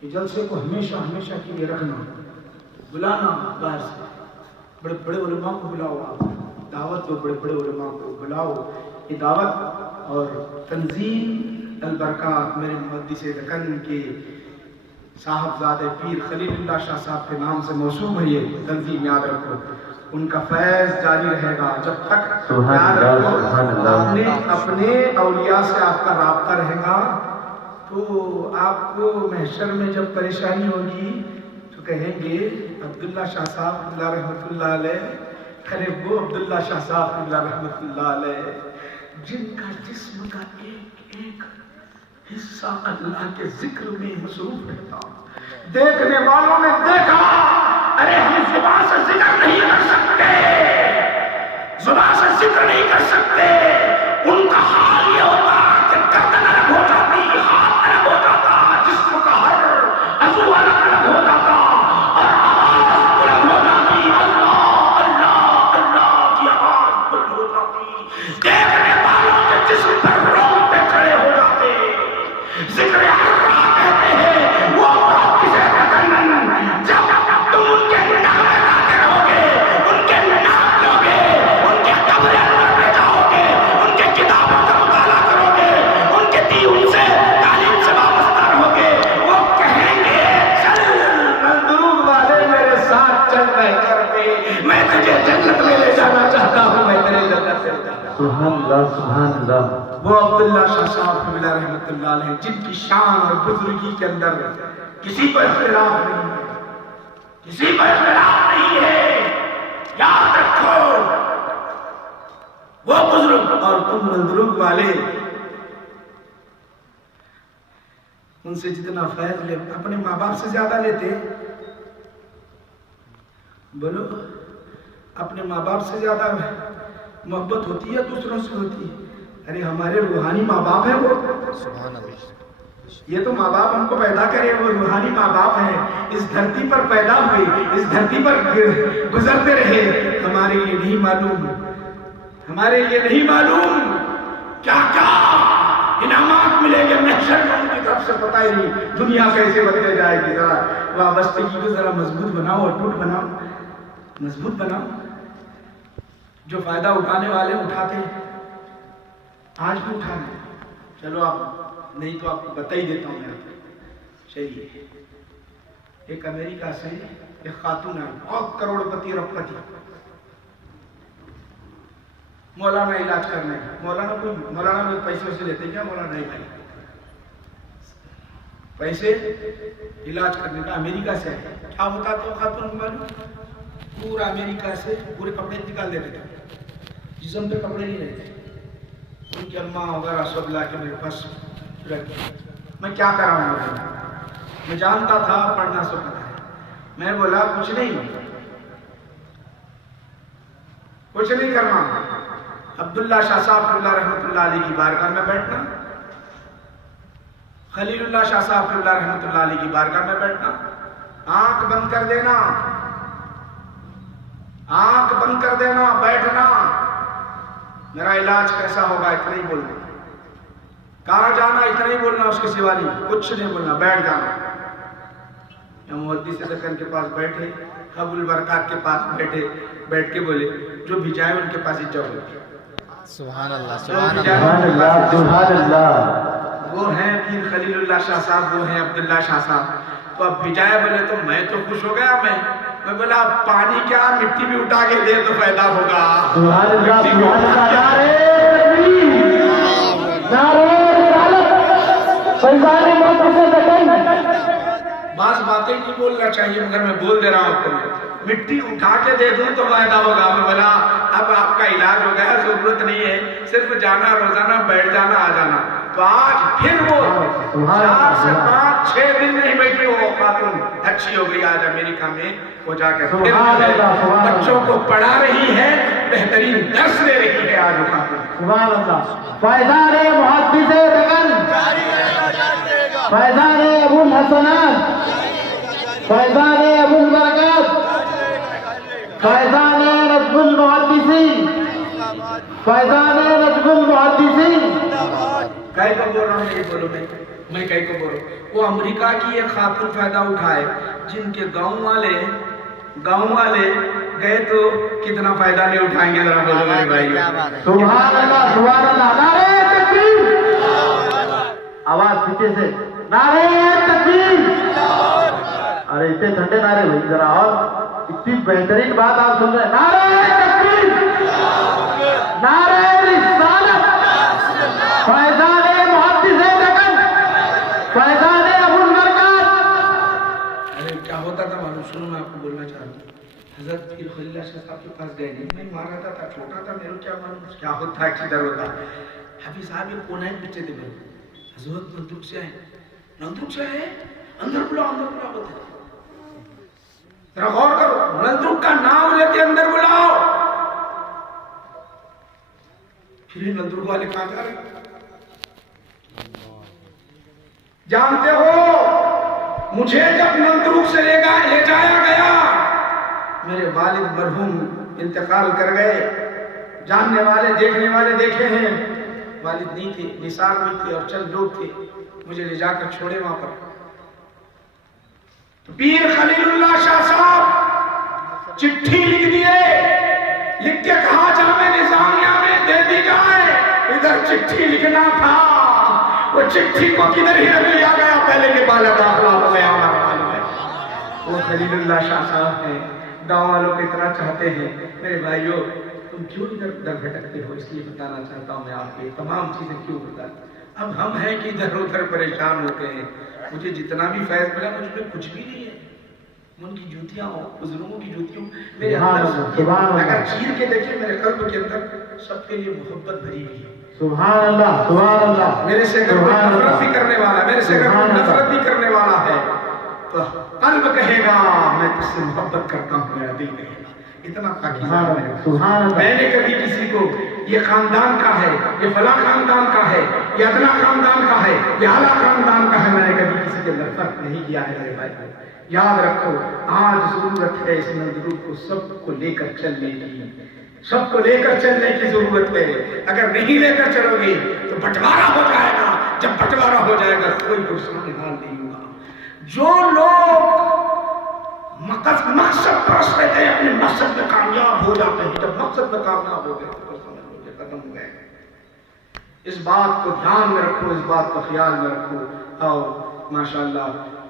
یہ جلسے کو ہمیشہ ہمیشہ کے لیے رکھنا، بلانا باہر سے، بڑے بڑے علماء کو بلاؤ، آپ دعوت دو، بڑے بڑے علماء کو بلاؤ۔ یہ دعوت اور تنظیم البرکات میرے محدث دکن کے صاحبزادے پیر خلیل اللہ شاہ صاحب کے نام سے موسوم ہے، یہ تنظیم یاد رکھو، ان کا فیض جاری رہے گا جب تک، یاد رکھو اپنے اولیاء سے آپ کا رابطہ رہے گا تو آپ کو محشر میں جب پریشانی ہوگی تو کہیں گے عبداللہ شاہ صاحب اللہ رحمۃ اللہ علیہ، ارے وہ عبداللہ شاہ صاحب اللہ رحمۃ اللہ علیہ جن کا جسم کا ایک ایک حصہ اللہ کے ذکر میں مصروف رہتا، دیکھنے والوں نے دیکھا، ارے ہم زبان سے ذکر نہیں کر سکتے، زبان سے ذکر نہیں کر سکتے، ان کا حال یہ ہوتا کہ گردن الگ ہو جاتی، ہاتھ الگ ہو جاتا، جسم کا ہر عضو الگ الگ ہو جاتا اور آواز بلند ہو جاتی، اللہ اللہ اللہ کی آواز بلند ہو جاتی، دیکھنے والوں کے جسم پر رونگٹے کھڑے ہو جاتے۔ ذکر اللہ کہتے ہیں وہ محدث دکن، جب تم ان کے نغمے گاتے رہو گے، ان کے نام لوگے، ان کے قبر انور میں جاؤ گے، ان کے کتابوں کا مطالعہ کرو گے، ان کے ان سے تعلیم سے وابستہ رہو گے، وہ کہیں گے چل مندروب والے میرے ساتھ چل رہے کرتے، میں تجھے جنت میں لے جانا چاہتا ہوں، میں تیرے جنت میں جانا۔ سبحان اللہ سبحان اللہ۔ وہ عبداللہ شاہ صاحب اللہ رحمۃ اللہ علیہ جن کی شان اور بزرگی کے اندر کسی کو اختلاف نہیں ہے، کسی کو اختلاف نہیں ہے، یاد رکھو وہ بزرگ اور تم مندروب والے، ان سے جتنا فیض لے اپنے ماں باپ سے زیادہ لیتے، بولو اپنے ماں باپ سے زیادہ محبت ہوتی ہے دوسروں سے ہوتی ہے؟ ارے ہمارے روحانی ماں باپ ہیں، وہ یہ تو ماں باپ ہم کو پیدا کرے، وہ روحانی ماں باپ ہیں، اس دھرتی پر پیدا ہوئے، اس دھرتی پر گزرتے رہے، ہمارے لیے نہیں معلوم، ہمارے لیے نہیں معلوم کیا کیا انعامات ملیں گے محشر میں، ان کی طرف سے پتہ ہی نہیں دنیا کیسے بدلے جائے گی۔ ذرا وابستگی کو ذرا مضبوط بناؤ، اٹوٹ بناؤ، مضبوط بناؤ۔ جو فائدہ اٹھانے والے اٹھاتے ہیں، آج بھی اٹھا رہے ہیں، چلو آپ نہیں تو آپ کو بتا ہی دیتا ہوں میں۔ چلیے، ایک امریکہ سے ایک خاتون ہے، بہت کروڑ پتی رپتی، مولانا علاج کرنے، مولانا پیسے سے لیتے کیا؟ مولانا نہیں بھائی، پیسے علاج کرنے کا امریکہ سے ہے۔ کیا ہوتا تو خاتون کو معلوم؟ پورا امریکہ سے پورے کپڑے نکال دیتے تھے، جسم پہ کپڑے نہیں رہتے، ان کی اماں وغیرہ سب لا کے میرے پاس رکھے۔ میں کیا کراؤں گا؟ میں جانتا تھا پڑھنا سب پتا ہے، میں بولا کچھ نہیں کرنا، عبداللہ شاہ صاحب اللہ رحمۃ اللہ علیہ کی بارگاہ میں بیٹھنا، خلیل اللہ شاہ صاحب اللہ رحمۃ اللہ علیہ کی بارگاہ میں بیٹھنا، آنکھ بند کر دینا، آنکھ بند کر دینا، بیٹھنا، میرا علاج کیسا ہوگا اتنا ہی بولنا، کہاں جانا اتنا ہی بولنا، اس کے سوا نہیں، کچھ نہیں بولنا، بیٹھ جانا۔ محدث دکن کے پاس بیٹھے، ابو البرکات کے پاس بیٹھ کے بولے جو بھی جائے ان کے پاس ہی جاؤ۔ سبحان اللہ سبحان اللہ سبحان اللہ۔ وہ ہیں پیر خلیل اللہ شاہ صاحب، وہ ہیں عبداللہ شاہ صاحب، تو اب بھجائے بولے تو میں تو خوش ہو گیا، میں بولا پانی کیا مٹی بھی اٹھا کے دے تو فائدہ ہوگا۔ سبحان اللہ سبحان اللہ۔ نعرہ رسالت، فیضان محدث دکن۔ بعض باتیں نہیں بولنا چاہیے مگر میں بول دے رہا ہوں تمہیں. مٹی اٹھا کے دے دوں تو فائدہ ہوگا. میں بولا اب آپ کا علاج ہو گیا, ضرورت نہیں ہے, صرف جانا روزانہ بیٹھ جانا آ جانا. تو آج پھر وہ 4 سے 5 6 دن نہیں بیٹھی وہ خاتون اچھی ہو گئی. آج امریکہ میں وہ جا کر پھر بچوں کو پڑھا رہی ہے, بہترین درس دے رہی ہے آج وہ خاتون. سبحان اللہ. فیضان محدث دکن, فیضان ابو الحسنات, فیضان ابو البرکات, فیضان نجم المحدثین, فیضان نجم المحدثین. کئی کو بول رہا ہوں, یہ بولو میں کئی کو بول رہا ہوں. وہ امریکہ کی ایک خاتون فائدہ اٹھائے جن کے گاؤں والے گئے تو کتنا فائدہ نہیں اٹھائیں گے, ذرا بولو میرے بھائی. سبحان اللہ, سبحان اللہ. نعرہ تکبیر, آواز پیچھے سے, نعرہ تکبیر. ارے اتنے ٹھنڈے نعرے بھائی, ذرا اور اتنی بہترین بات آپ سن رہے ہیں. نعرہ تکبیر, نعرہ رسالت, فیضان محدث دکن, فیضان ابو البرکات. ارے کیا ہوتا تھا معلوم, سنو میں آپ کو بولنا چاہتا ہوں. حضرت پیر خلیل اللہ شاہ صاحب کے پاس گئے نہیں, میں مارا تھا چھوٹا تھا, میرے کیا معلوم کیا ہوتا ہے کدھر ہوتا. حافظ صاحب یہ کون ہے بچے تھے میرے, حضرت نندرک سے آئے, اندر بلاؤ بولتے. ذرا غور کرو, نندرک کا نام لیتے اندر بلاؤ. پھر نندرک والے کہاں جا رہے جانتے ہو؟ مجھے جب نندرک سے لے جایا گیا, میرے والد مرحوم انتقال کر گئے. جاننے والے دیکھنے والے دیکھے ہیں, والد نہیں تھے, نثار نہیں تھے, اور چند لوگ تھے. مجھے لے جا کر چھوڑے وہاں پر. تو پیر خلیل اللہ شاہ صاحب چٹھی لکھ دیے, لکھ کے کہا جامع نظامیہ میں دے دی جائے. ادھر چٹھی لکھنا تھا, وہ چٹھی کو کدھر ہی رکھ لیا گیا پہلے کے بالا داخلہ ہو گیا. وہ خلیل اللہ شاہ صاحب ہیں, گاؤں والوں کو اتنا چاہتے ہیں. میرے بھائیوں, تم کیوں ادھر ادھر بھٹکتے ہو, اس لیے بتانا چاہتا ہوں میں آپ کو تمام چیزیں کیوں بتاتا. اب ہم ہیں کہ ادھر ادھر پریشان ہوتے ہیں. مجھے جتنا بھی فیض ملا مجھ میں کچھ بھی نہیں ہے. ان کی جوتیاں ہوں, بزرگوں کی جوتیوں میرے اندر, اگر چیر کے دیکھیں میرے قلب کے اندر سب کے لیے محبت بھری ہوئی ہے. سبحان اللہ, سبحان اللہ. میرے سے اگر کوئی نفرت بھی کرنے والا, میرے سے اگر کوئی نفرت بھی کرنے والا ہے تو قلب کہے گا میں تجھ سے محبت کرتا ہوں, میرا دل کہے گا. اتنا پاکیزہ ہے. میں نے کبھی کسی کو یہ خاندان کا ہے, یہ فلاں خاندان کا ہے, یہ ادنا خاندان کا ہے, یہ اعلیٰ خاندان کا ہے, میں نے کبھی کسی کے اندر فرق نہیں کیا ہے. میرے بھائی یاد رکھو, آج ضرورت ہے اس نندرک کو سب کو لے کر چلنے کی, سب کو لے کر چلنے کی ضرورت ہے. اگر نہیں لے کر چلو گے تو بٹوارا ہو جائے گا. جب بٹوارا ہو جائے گا کوئی پرسنل حال نہیں ہوگا. جو لوگ مقصد پرست رہتے ہیں اپنے مقصد میں کامیاب ہو جاتے ہیں. جب مقصد میں کامیاب ہو گئے تو ختم ہو گئے. اس بات کو دھیان میں رکھو, اس بات کو خیال میں رکھو. اور ماشاءاللہ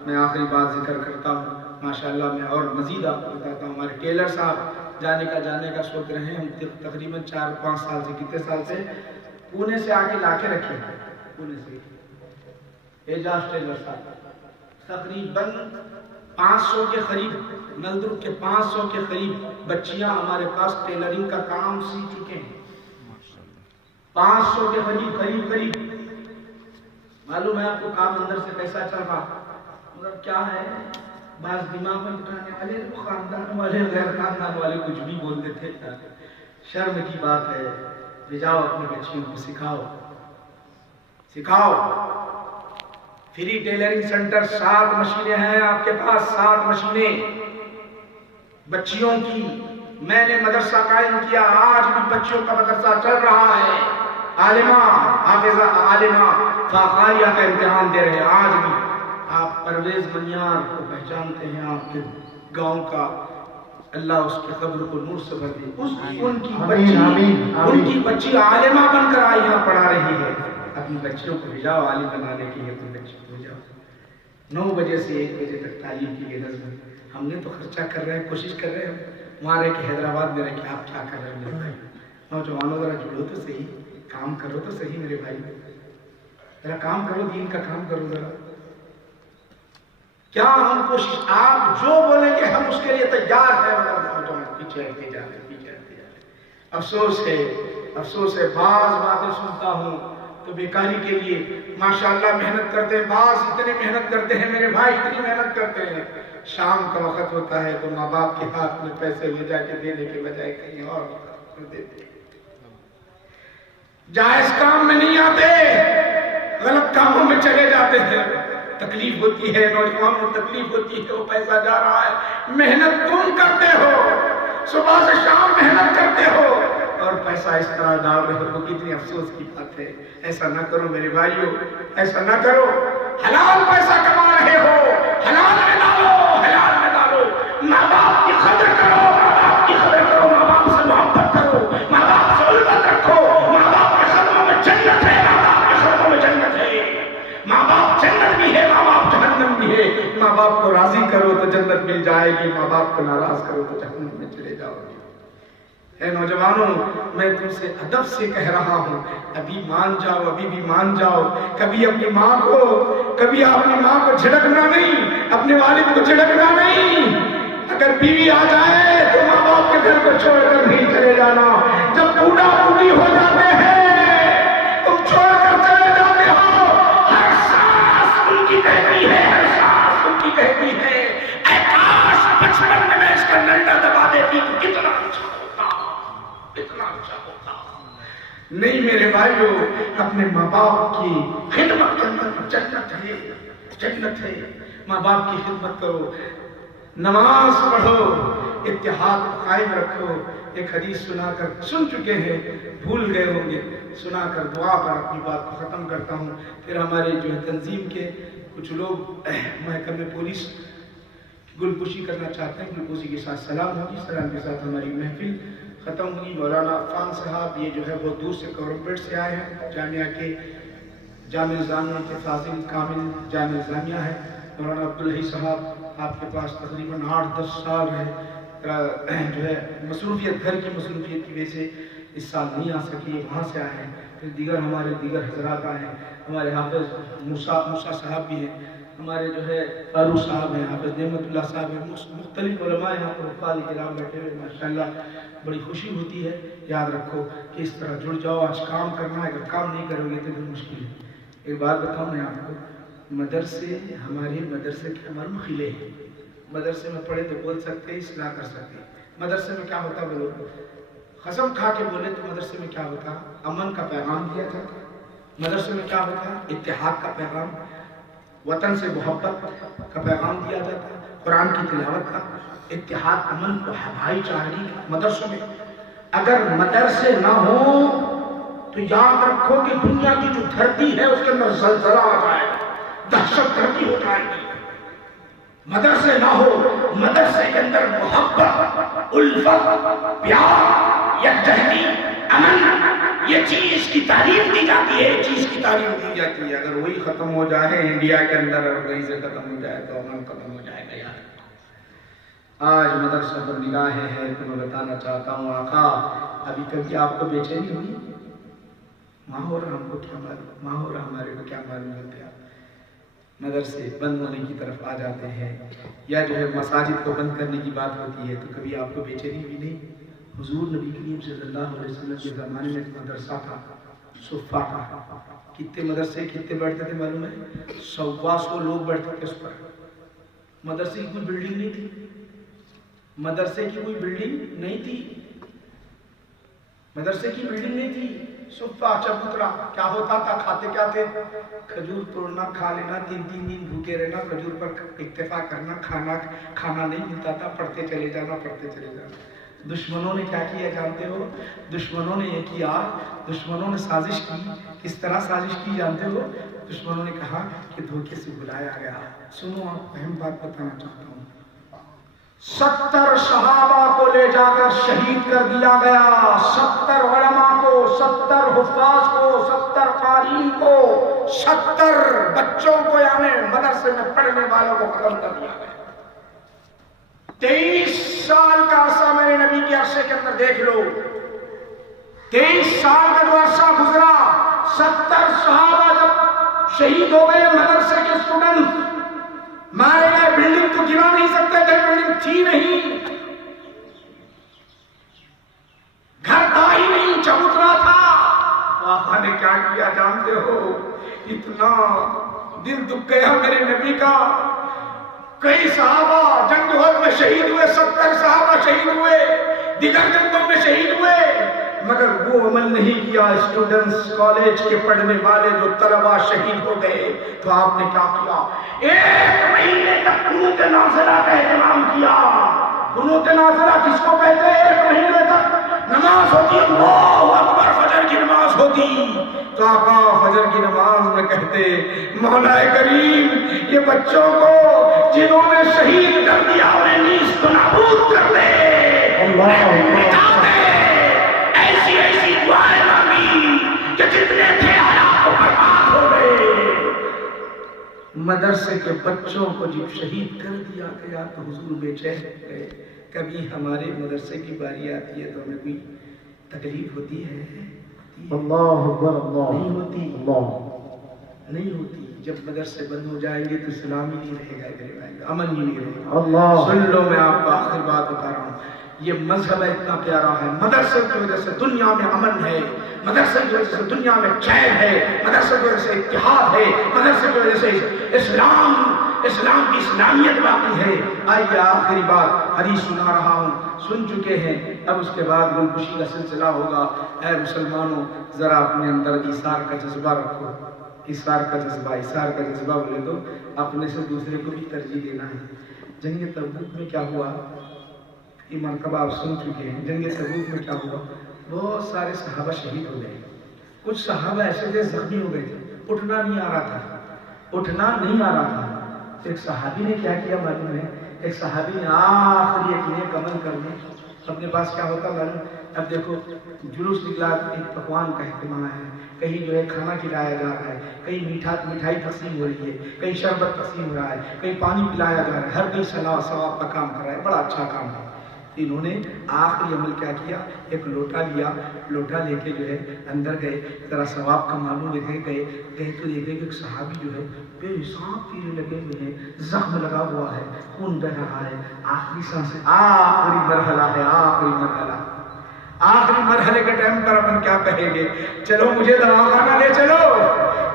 میں آخری بات ذکر کرتا ہوں. ماشاءاللہ میں اور مزید آپ کو بتاتا ہوں. ہمارے ٹیلر صاحب جانے کا سوچ رہے ہیں. ہم تقریباً 4-5 سال سے, کتنے سال سے پونے سے آ کے لا کے رکھے ہیں. پونے سے اعجاز ٹیلر صاحب تقریباً 500 کے قریب, نلدرک کے 500 کے قریب بچیاں ہمارے پاس ٹیلرنگ کا کام سیکھ چکے ہیں. 500 کے قریب. معلوم ہے آپ کو کام اندر سے کیسا چل رہا, مگر کیا ہے بعض دماغ میں بٹھانے والے, خاندان والے غیر خاندان والے کچھ بھی بول دیتے ہیں. شرم کی بات ہے. لے جاؤ اپنی بچیوں کو سکھاؤ. فری ٹیلرنگ سینٹر 7 مشینیں ہیں آپ کے پاس, 7 مشینیں بچیوں کی. میں نے مدرسہ قائم کیا, آج بھی بچیوں کا مدرسہ چل رہا ہے. عالمہ, حافظہ, عالمہ فاقاریہ کا امتحان دے رہے ہیں آج بھی. آپ پرویز بنیار کو پہچانتے ہیں, آپ کے گاؤں کا. اللہ اس کے قبر کو نور سے بھر دے. ان کی بچی عالمہ بن کر آئی یہاں پڑھا رہی ہے. اپنی بچیوں کو بھیجاؤ عالم بنانے کے لیے. اپنی بچیوں کو بھیجاؤ. 9 بجے سے 1 بجے تک تعلیم کی یہ نظم. ہم نے تو خرچہ کر رہے ہیں, کوشش کر رہے ہیں. وہاں رہ کے حیدرآباد میں رہ کے آپ کیا کر رہے ہیں میرے بھائی. نوجوانوں ذرا جڑو تو صحیح, کام کرو تو صحیح میرے بھائی. ذرا کام کرو, دین کا کام کرو. ذرا کیا ہم کوشش، آپ جو بولیں گے ہم اس کے لیے تیار ہیں، مگر نوجوان پیچھے ہٹتے جا رہے، پیچھے ہٹتے جا رہے۔ افسوس ہے، بعض باتیں سنتا ہوں تو بیکاری کے لیے ماشاءاللہ محنت کرتے ہیں، بعض اتنے محنت کرتے ہیں، میرے بھائی اتنی محنت کرتے ہیں، شام کا وقت ہوتا ہے تو ماں باپ کے ہاتھ میں پیسے لے جا کے دینے کے بجائے کہیں اور دیتے ہیں، جائز کام میں نہیں آتے، غلط کاموں میں چلے جاتے ہیں، تکلیف ہوتی ہے، نوجوان کو تکلیف ہوتی ہے، وہ پیسہ جا رہا ہے، محنت تم کرتے ہو، صبح سے شام محنت کرتے ہو اور پیسہ اس طرح ڈال رہے ہو، کتنی افسوس کی بات ہے۔ ایسا نہ کرو میرے بھائیو، ایسا نہ کرو، حلال پیسہ کما رہے ہو، حلال میں ڈالو، حلال میں ڈالو، ماں باپ کی قدر کرو، ماں باپ کی قدر کرو، ماں باپ سے محبت کرو، ماں باپ سے الفت رکھو، ماں باپ کے قدموں میں جنت ہے، ماں باپ کے قدموں میں جنت ہے، ماں باپ جنت بھی ہے، ماں باپ جہنم بھی ہے، ماں باپ کو راضی کرو تو جنت مل جائے گی، ماں باپ کو ناراض کرو تو جہنم میں چلے جاؤ گے۔ اے نوجوانوں، میں تم سے ادب سے کہہ رہا ہوں، ابھی مان جاؤ، ابھی بھی مان جاؤ، کبھی اپنی ماں کو جھڑکنا نہیں، اپنے والد کو جھڑکنا نہیں، اگر بیوی آ جائے تو ماں باپ کے گھر کو چھوڑ کر نہیں چلے جانا، جب بوڑھا بوڑھی ہو جاتے ہیں تم چھوڑ کر چلے جاتے ہو، ہر سانس ان کی کہتی ہے، ہر سانس ان کی کہتی ہے، اے کاش بچپن میں اس کا ڈنڈا دبا دیتی تو کتنا اچھا ہوتا، اتنا اچھا ہوتا۔ نہیں میرے بھائیو، اپنے ماں باپ کی خدمت کرنا جنت ہے، جنت ہے، ماں باپ کی خدمت کرو، نماز پڑھو، اتحاد قائم رکھو۔ ایک حدیث سنا کر، سن چکے ہیں، بھول گئے ہوں گے، سنا کر دعا کر اپنی بات کو ختم کرتا ہوں۔ پھر ہمارے جو ہے تنظیم کے کچھ لوگ محکمہ پولیس گلپوشی کرنا چاہتے ہیں، گلپوشی کے ساتھ سلام ہوگی، سلام کے ساتھ ہماری محفل ختم ہوئی۔ مولانا عفان صاحب یہ جو ہے بہت دور سے کورمپیٹ سے آئے ہیں، جامعہ کے جامع نظامیہ کے فاضل کامل جامع نظامیہ ہے۔ مولانا عبدالحی صاحب آپ کے پاس تقریباً 8-10 سال ہے، جو ہے مصروفیت، گھر کی مصروفیت کی وجہ سے اس سال نہیں آ سکی، وہاں سے آئے ہیں۔ پھر ہمارے دیگر حضرات آئے ہیں، ہمارے حافظ موسیٰ صاحب بھی ہیں، ہمارے جو ہے فاروق صاحب ہیں، حافظ نعمت اللہ صاحب ہیں، مختلف علماء یہاں پر حفاظ کرام بیٹھے ہوئے، ماشاءاللہ بڑی خوشی ہوتی ہے۔ یاد رکھو کہ اس طرح جڑ جاؤ، آج کام کرنا ہے، اگر کام نہیں کرو گے تو پھر مشکل ہے۔ ایک بات بتاؤں میں آپ کو، مدرسے، ہمارے مدرسے کے ہمارے قلعے ہیں، مدرسے میں پڑھے تو بول سکتے ہیں، اصلاح کر سکتے ہیں۔ مدرسے میں کیا ہوتا بولو، قسم کھا کے بولے تو مدرسے میں کیا ہوتا، امن کا پیغام دیا جاتا، مدرسے میں کیا ہوتا، اتحاد کا پیغام، وطن سے محبت کا پیغام دیا جاتا، قرآن کی تلاوت کا، اتحاد، امن، بھائی چارگی کا۔ مدرسوں میں اگر مدرسے نہ ہوں تو یاد رکھو کہ دنیا کی جو دھرتی ہے اس کے اندر زلزلہ آ جائے گا، دہشت گردی ہو جائے گی۔ مدرسے نہ ہو، مدرسے کے اندر محبت، الفت، پیار، یکجہتی، امن، یہ چیز کی تعلیم دی جاتی ہے، یہ چیز کی تعلیم دی جاتی ہے۔ اگر وہی ختم ہو جائے انڈیا کے اندر اور وہیں سے ختم ہو جائے تو امن ختم ہو جائے گا۔ یار آج مدرسہ پر نگاہیں ہیں تو میں بتانا چاہتا ہوں، آقا ابھی کبھی آپ کو بے چینی ہوئی؟ ماں ہو رہا ہم کو کیا معلوم، ماں ہو رہا ہمارے کو کیا معلوم ہوتے ہیں۔ مدرسے بند ہونے کی طرف آ جاتے ہیں یا جو ہے مساجد کو بند کرنے کی بات ہوتی ہے تو کبھی آپ کو بے چینی ہوئی نہیں؟ حضور نبی کریم صلی اللہ علیہ وسلم کے زمانے میں مدرسہ تھا، صفہ تھا، کتنے مدرسے کتنے بیٹھتے تھے معلوم ہے؟ 100 لوگ بیٹھتے تھے اس پر۔ مدرسے کی کوئی بلڈنگ نہیں تھی، مدرسے کی کوئی بلڈنگ نہیں تھی، مدرسے کی بلڈنگ نہیں تھی، صفہ چبوترا۔ کیا ہوتا تھا، کھاتے کیا تھے؟ کھجور توڑنا، کھا لینا، 3 دن بھوکے رہنا، کھجور پر اکتفا کرنا، کھانا نہیں ملتا تھا، پڑھتے چلے جانا، پڑھتے چلے جانا۔ دشمنوں نے کیا کیا جانتے ہو؟ دشمنوں نے یہ کیا، دشمنوں نے سازش کی۔ کس طرح سازش کی جانتے ہو؟ دشمنوں نے کہا کہ دھوکے سے بلایا گیا۔ سنو، آپ اہم بات بتانا چاہتا ہوں، 70 صحابہ کو لے جا کر شہید کر دیا گیا، 70 علماء کو، 70 حفاظ کو، 70 قارئین کو، 70 بچوں کو، یعنی مدرسے میں پڑھنے والوں کو قتل کر دیا گیا۔ 23 سال کا عرصہ میرے نبی کے عرصے کے اندر دیکھ لو، 23 سال کا جو عرصہ گزرا، 70 صحابہ جب شہید ہو گئے، مدرسے کے اسٹوڈنٹ مارے گئے، بلڈنگ تو گرا نہیں سکتے تھے، بلڈنگ تھی نہیں، گھر تھا ہی نہیں، چبوترا تھا۔ آقا نے کیا کیا جانتے ہو؟ اتنا دل دکھ گیا میرے نبی کا۔ کئی صحابہ جنگ احد میں شہید ہوئے، 70 صحابہ شہید ہوئے، دیگر جنگوں میں شہید ہوئے، مگر وہ عمل نہیں کیا اسٹوڈنٹس کالج کے پڑھنے والے جو طلبہ شہید ہو گئے۔ تو آپ نے کیا کیا؟ 1 مہینے تک قنوت نازلہ کا اہتمام کیا۔ قنوت نازلہ کس کو کہتے ہیں؟ 1 مہینے تک نماز ہوتی، اللہ اکبر، فجر کی نماز ہوتی، تو آقا فجر کی نماز میں کہتے مولا کریم یہ بچوں کو جنہوں نے شہید کر دیا انہیں نیست و نابود کر دے، مٹا دے۔ ایسی ایسی دعائیں مانگی کہ جتنے تھے حیات کو برباد ہو گئے۔ مدرسے کے بچوں کو جب شہید کر دیا گیا تو حضور بے چین ہو گئے۔ کبھی ہمارے مدرسے کی باری آتی ہے تو ہمیں کوئی تکلیف ہوتی ہے؟ اللہ اکبر، اللہ نہیں ہوتی، اللہ نہیں ہوتی۔ جب مدرسے بند ہو جائیں گے تو اسلام ہی نہیں رہے گا، امن ہی نہیں رہے گا۔ اللہ سن لو، میں آپ کو آخر بات بتا رہا ہوں، یہ مذہب اتنا پیارا ہے، مدرسے کی وجہ سے دنیا میں امن ہے، مدرسے کی وجہ سے دنیا میں چین ہے، مدرسے کی وجہ سے اتحاد ہے، مدرسے کی وجہ سے اسلام کی اسلامیت باقی ہے۔ آئیے آخری بات حدیث سنا رہا ہوں، سن چکے ہیں، اب اس کے بعد گلگشی کا سلسلہ ہوگا۔ اے مسلمانوں، ذرا اپنے اندر ایثار کا جذبہ رکھو، ایثار کا جذبہ بولے تو اپنے سے دوسرے کو بھی ترجیح دینا ہے۔ جنگ تبوک میں کیا ہوا؟ یہ مرتبہ آپ سن چکے ہیں۔ جنگ تبوک میں کیا ہوا؟ بہت سارے صحابہ شہید ہو گئے، کچھ صحابہ ایسے تھے زخمی ہو گئے تھے، اٹھنا نہیں آ رہا تھا۔ ایک صحابی نے کیا کیا معلوم ہے؟ ایک صحابی نے آخری ایک نیک عمل کرنے، اپنے پاس کیا ہوتا معلوم؟ اب دیکھو جلوس نکلا، پکوان کا اہتمام ہے، کہیں جو ہے کھانا کھلایا جا رہا ہے، کہیں مٹھائی تقسیم ہو رہی ہے، کہیں شربت تقسیم ہو رہا ہے، کہیں پانی پلایا جا رہا ہے، ہر کوئی صلاح ثواب کا کام کر رہا ہے، بڑا اچھا کام ہے۔ انہوں نے آخری عمل کیا کیا؟ ایک لوٹا لیا، لوٹا لے کے جو ہے اندر گئے، ذرا ثواب کا معلوم گئے تو دیکھے کہ ایک صحابی جو ہے بے حساب تیر لگے ہوئے ہیں، زخم لگا ہوا ہے، خون بہ رہا ہے، آخری سانس، آخری مرحلہ ہے، آخری مرحلے کے ٹائم پر اپن کیا کہیں گے؟ چلو مجھے دواخانہ لے چلو،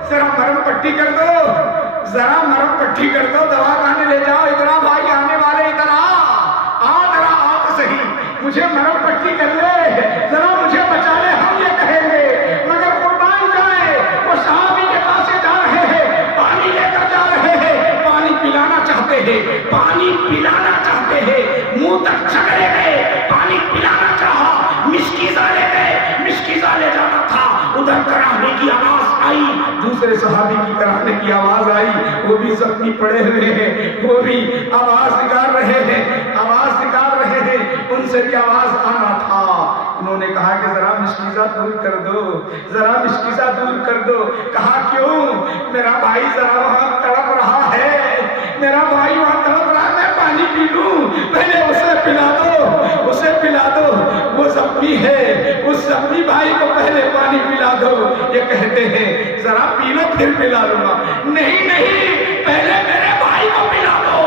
ذرا مرم پٹی کر دو، دواخانے لے جاؤ، ادھر بھائی آنے والے، ادھر مجھے مرم پٹی کر لے، ذرا مجھے بچا لے، ہم یہ کہیں گے۔ مگر قربان جائے، وہ صحابی کے پاس جا رہے ہیں، پانی لے کر جا رہے ہیں، پانی پلانا چاہتے ہیں، منہ تک چکرے گئے، پانی پلانا چاہا، مشکیزہ لے گئے، مشکیزہ لے جانا تھا، ادھر کراہنے کی آواز آئی، دوسرے صحابی کی کراہنے کی آواز آئی، وہ بھی زخمی پڑے ہوئے ہیں، وہ بھی آواز نکال رہے ہیں، ان سے بھی آواز آنا تھا۔ انہوں نے کہا کہ ذرا مشکیزہ دور کر دو، کہا کیوں؟ میرا بھائی ذرا وہاں تڑپ رہا ہے، میں پانی پی لوں، پہلے اسے پلا دو، وہ زخمی ہے، اس زخمی بھائی کو پہلے پانی پلا دو۔ یہ کہتے ہیں ذرا پی لو پھر پلا لوں گا، نہیں پہلے میرے بھائی کو پلا دو،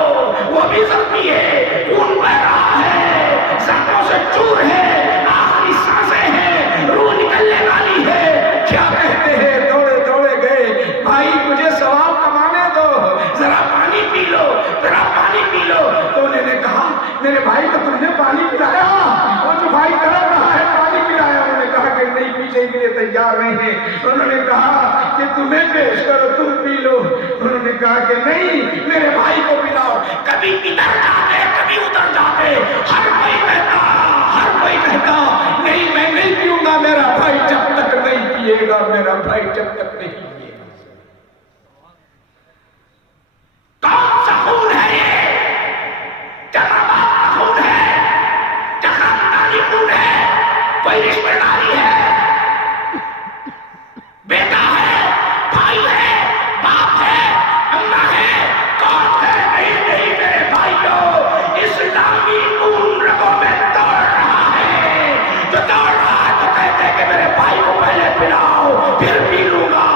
وہ بھی زخمی ہے، خون بہ رہا ہے، سانسوں سے چور ہے، آخری سانسیں ہیں، روح نکلنے والی ہے۔ کیا کہتے ہیں؟ دوڑے گئے، بھائی مجھے ثواب کمانے دو، ذرا پانی پی لو۔ تو انہوں نے کہا میرے بھائی کو تم نے پانی پلایا؟ وہ جو بھائی تڑپ رہا ہے پانی پلایا؟ انہوں نے کہا کہ نہیں، پیچھے کے لیے تیار نہیں ہے۔ انہوں نے کہا کہ تمہیں پیش کرو، تم پی لو۔ انہوں نے کہا کہ نہیں، میرے بھائی کو پلاؤ۔ کبھی ادھر جاتے، کبھی ادھر جاتے، ہر کوئی کہتا نہیں میں نہیں پیوں گا، میرا بھائی جب تک نہیں پیے گا، کون سا خون ہے یہ؟ جنابات کا خون ہے، خاندانی خون ہے، کوئی رشتہ داری ہے، بیٹا ہے، بھائی ہے، باپ ہے، اماں ہے، کون ہے؟ نہیں میرے بھائیوں، اسلامی خون رگوں میں دوڑ رہا ہے، جو دوڑ رہا ہے تو کہتے ہیں کہ میرے بھائی کو پہلے پلاؤ پھر پی لوں گا۔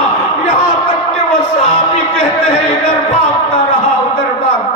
یہاں تک کہ وہ صحابی کہتے ہیں ادھر بھاگتا رہا، ادھر بھاگتا